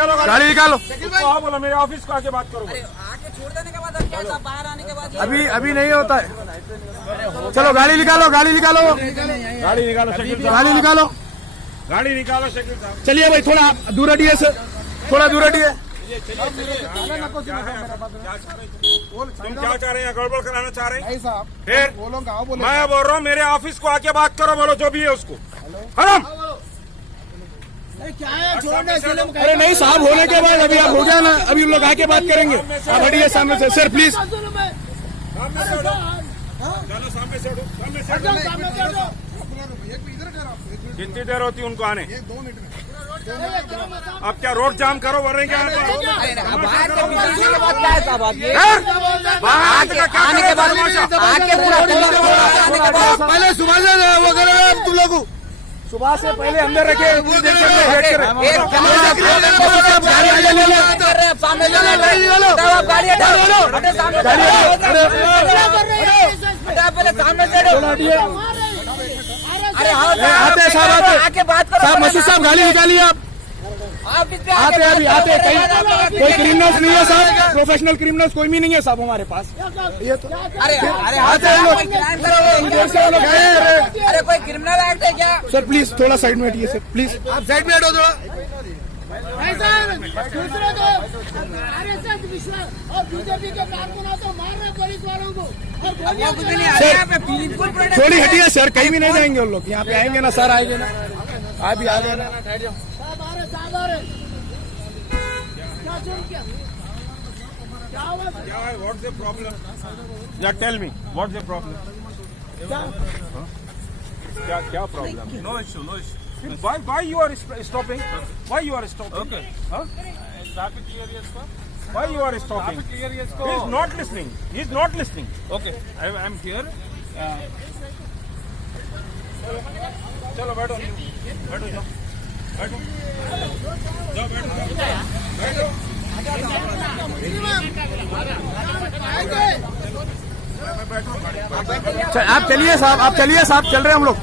गाड़ी निकालो। हाँ बोलो, मेरे ऑफिस को आके बात करो। आके छोड़ देने के बाद अब क्या साहब, बाहर आने के बाद अभी नहीं होता है। चलो गाड़ी निकालो, गाड़ी निकालो, गाड़ी निकालो शकील साहब, गाड़ी निकालो, गाड़ी निकालो शकील साहब। चलिए भाई, थोड़ा दूर हटिए सर, थोड़ा दूर हटिए। तुम क्या चाह रहे हैं? गड़बड़ कराना चाह रहे हैं? नहीं साहब, फिर बोलो गाँव बोले। मैं बोल रहा हूँ, मेरे ऑफिस को आके बात करो, बोलो जो भी है उसको। हराम। अरे नहीं साहब, होने के बाद अभी आप हो गया ना, अभी लोग आके बात करेंगे। आप हटिए सामने से सर, प्लीज। चलो सामने से हटो, सामने से हटो। कितनी देर होती है उनको आने? 2 मिनट में। अब क्या रोड जाम करो, वरने क्या? बाहर के बिजली के बाद क्या है साहब? आप ये आने के बाद आके पूरा पहले सुबह से वो करो तुम लोग, सुबह से पहले अंदर रखे। अरे आते साहब, आके बात करो साहब, मसूद साहब गाड़ी निकालिए आप। आते अभी आते, कोई क्रिमिनल्स नहीं है साहब, प्रोफेशनल क्रिमिनल्स कोई भी नहीं है साहब हमारे पास। ये तो अरे आते हैं लोग। अरे कोई क्रिमिनल एक्ट है क्या? सर प्लीज थोड़ा साइड में हटिए सर, प्लीज आप साइड में हटो थोड़ा। दूसरे को आरएसएस विश्वास और बीजेपी के कारकुनों को मार रहे पुलिस वालों को और गोलियां कुछ नहीं आ रहा है, पीसफुल प्रोटेस्ट। थोड़ी हटिए सर, कहीं भी नहीं जाएंगे उन लोग। यहाँ पे आएंगे ना सर, आएंगे ना, आप भी आ गए ना। साहब आ रहे क्या सुन क्या हुआ? What's the problem? या tell me what's the problem? क्या problem? No issue, no issue. Why you are stopping? Why you are stopping? Okay. Huh? Traffic clearance का? Why you are stopping? Traffic clearance He को? is not listening. He is not listening. Okay. I'm here. चलो बैठो, बैठो जाओ, बैठो जाओ, बैठो आप चलिए साहब, आप चलिए साहब, चल रहे हैं हम लोग।